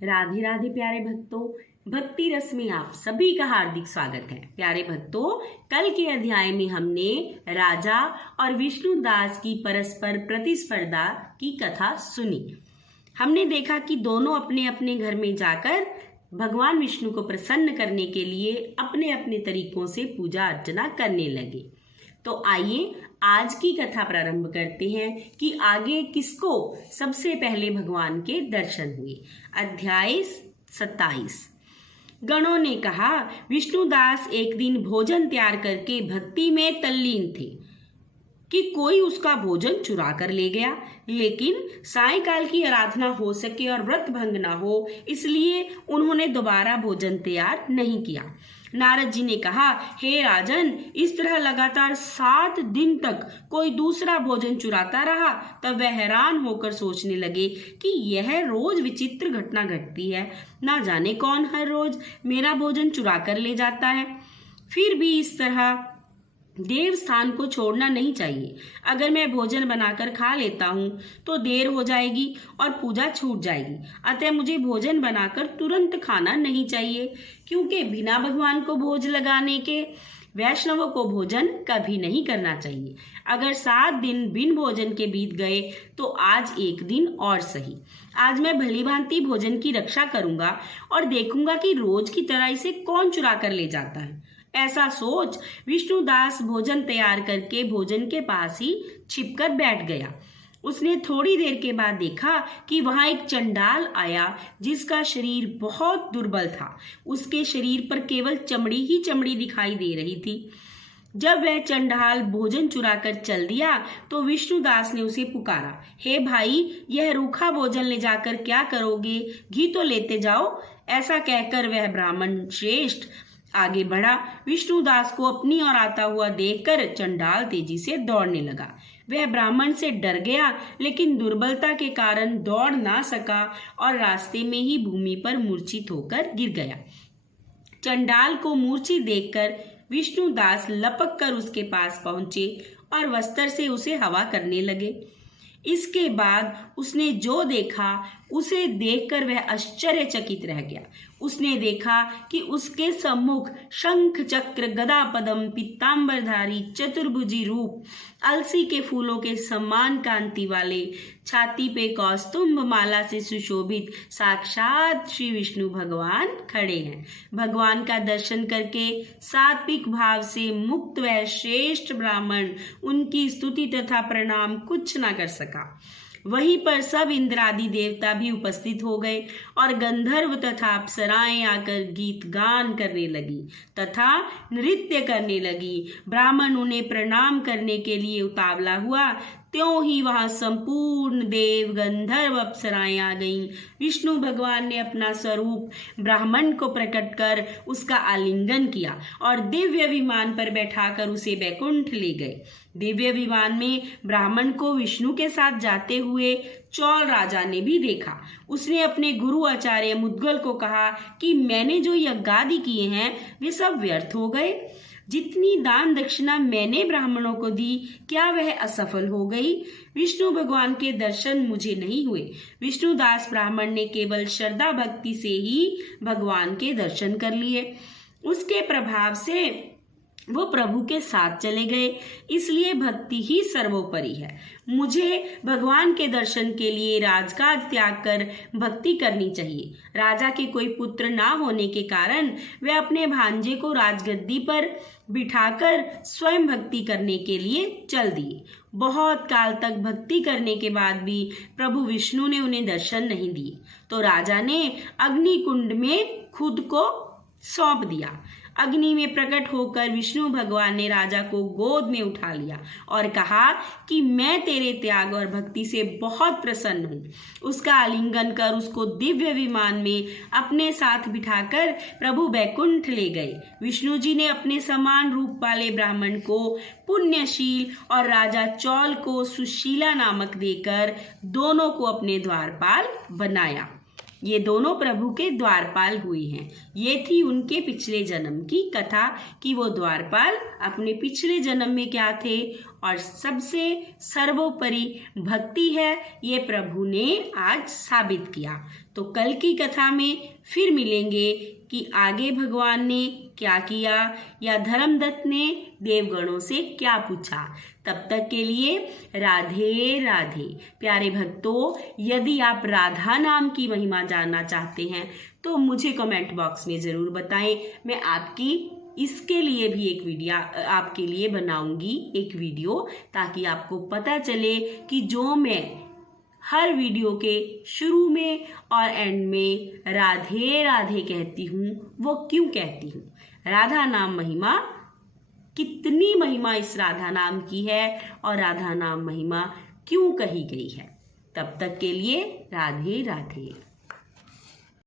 राधे राधे प्यारे भक्तों, भक्ति रस में आप सभी का हार्दिक स्वागत है। प्यारे भक्तों, कल के अध्याय में हमने राजा और विष्णुदास की परस्पर प्रतिस्पर्धा की कथा सुनी। हमने देखा कि दोनों अपने अपने घर में जाकर भगवान विष्णु को प्रसन्न करने के लिए अपने अपने तरीकों से पूजा अर्चना करने लगे। तो आइए आज की कथा प्रारंभ करते हैं कि आगे किसको सबसे पहले भगवान के दर्शन हुए। अध्याय 27। गणों ने कहा, विष्णुदास एक दिन भोजन तैयार करके भक्ति में तल्लीन थे कि कोई उसका भोजन चुरा कर ले गया, लेकिन सायंकाल की आराधना हो सके और व्रत भंग ना हो, इसलिए उन्होंने दोबारा भोजन तैयार नहीं किया। नारद जी ने कहा, हे राजन, इस तरह लगातार 7 दिन तक कोई दूसरा भोजन चुराता रहा। तब वह हैरान होकर सोचने लगे कि यह रोज विचित्र घटना घटती है, ना जाने कौन हर रोज मेरा भोजन चुरा कर ले जाता है। फिर भी इस तरह देव स्थान को छोड़ना नहीं चाहिए। अगर मैं भोजन बनाकर खा लेता हूँ तो देर हो जाएगी और पूजा छूट जाएगी। अतः मुझे भोजन बनाकर तुरंत खाना नहीं चाहिए, क्योंकि बिना भगवान को भोज लगाने के वैष्णवों को भोजन कभी नहीं करना चाहिए। अगर 7 दिन बिन भोजन के बीत गए तो आज एक दिन और सही। आज मैं भली भांति भोजन की रक्षा करूंगा और देखूंगा कि रोज की तरह इसे कौन चुरा कर ले जाता है। ऐसा सोच विष्णुदास भोजन तैयार करके भोजन के पास ही छिपकर बैठ गया। उसने थोड़ी देर के बाद देखा कि वहां एक चंडाल आया, जिसका शरीर बहुत दुर्बल था। उसके शरीर पर केवल चमड़ी ही चमड़ी दिखाई दे रही थी। जब वह चंडाल भोजन चुरा कर चल दिया तो विष्णुदास ने उसे पुकारा, हे भाई, यह रूखा भोजन ले जाकर क्या करोगे? घी तो लेते जाओ। ऐसा कहकर वह ब्राह्मण श्रेष्ठ आगे बढ़ा। विष्णुदास को अपनी ओर आता हुआ देखकर चंडाल तेजी से दौड़ने लगा। वह ब्राह्मण से डर गया, लेकिन दुर्बलता के कारण दौड़ ना सका और रास्ते में ही भूमि पर मूर्छित होकर गिर गया। चंडाल को मूर्छित देखकर विष्णुदास लपक कर उसके पास पहुंचे और वस्त्र से उसे हवा करने लगे। इसके बाद उसने जो देखा उसे देखकर वह आश्चर्यचकित रह गया। उसने देखा कि उसके सम्मुख शंख चक्र गदा पद्म पीतांबरधारी चतुर्भुजी रूप, अलसी के फूलों के समान कांति वाले, छाती पे कौस्तुभ माला से सुशोभित साक्षात श्री विष्णु भगवान खड़े हैं। भगवान का दर्शन करके सात्विक भाव से मुक्त वह श्रेष्ठ ब्राह्मण उनकी स्तुति तथा प्रणाम कुछ न कर सका। वहीं पर सब इंद्रादि देवता भी उपस्थित हो गए और गंधर्व तथा अप्सराएं आकर गीत गान करने लगी तथा नृत्य करने लगी। ब्राह्मण उन्हें प्रणाम करने के लिए उतावला हुआ, त्यों ही वहां संपूर्ण देव गंधर्व अप्सराएं आ गईं। विष्णु भगवान ने अपना स्वरूप ब्राह्मण को प्रकट कर उसका आलिंगन किया और दिव्य विमान पर बैठाकर उसे बैकुंठ ले गए। दिव्य विमान में ब्राह्मण को विष्णु के साथ जाते हुए चौल राजा ने भी देखा। उसने अपने गुरु आचार्य मुद्गल को कहा कि मैंने जो यज्ञादि किए हैं वे सब व्यर्थ हो गए। जितनी दान दक्षिणा मैंने ब्राह्मणों को दी, क्या वह असफल हो गई? विष्णु भगवान के दर्शन मुझे नहीं हुए। विष्णुदास ब्राह्मण ने केवल श्रद्धा भक्ति से ही भगवान के दर्शन कर लिए। उसके प्रभाव से वो प्रभु के साथ चले गए, इसलिए भक्ति ही सर्वोपरि है। मुझे भगवान के दर्शन के लिए राजकाज त्याग कर भक्ति करनी चाहिए। राजा के कोई पुत्र ना होने के कारण वे अपने भांजे को राजगद्दी पर बिठाकर स्वयं भक्ति करने के लिए चल दिए। बहुत काल तक भक्ति करने के बाद भी प्रभु विष्णु ने उन्हें दर्शन नहीं दिए, तो राजा ने अग्नि कुंड में खुद को सौंप दिया। अग्नि में प्रकट होकर विष्णु भगवान ने राजा को गोद में उठा लिया और कहा कि मैं तेरे त्याग और भक्ति से बहुत प्रसन्न हूँ। उसका आलिंगन कर उसको दिव्य विमान में अपने साथ बिठाकर प्रभु बैकुंठ ले गए। विष्णु जी ने अपने समान रूप वाले ब्राह्मण को पुण्यशील और राजा चौल को सुशीला नामक देकर दोनों को अपने द्वारपाल बनाया। ये दोनों प्रभु के द्वारपाल हुए हैं। ये थी उनके पिछले जन्म की कथा कि वो द्वारपाल अपने पिछले जन्म में क्या थे और सबसे सर्वोपरि भक्ति है, ये प्रभु ने आज साबित किया। तो कल की कथा में फिर मिलेंगे कि आगे भगवान ने क्या किया या धर्मदत्त ने देवगणों से क्या पूछा। तब तक के लिए राधे राधे। प्यारे भक्तों, यदि आप राधा नाम की महिमा जानना चाहते हैं तो मुझे कमेंट बॉक्स में ज़रूर बताएं। मैं आपकी इसके लिए भी एक वीडियो आपके लिए बनाऊंगी, एक वीडियो, ताकि आपको पता चले कि जो मैं हर वीडियो के शुरू में और एंड में राधे राधे कहती हूँ वो क्यों कहती हूँ, राधा नाम महिमा, कितनी महिमा इस राधा नाम की है और राधा नाम महिमा क्यों कही गई है। तब तक के लिए राधे राधे।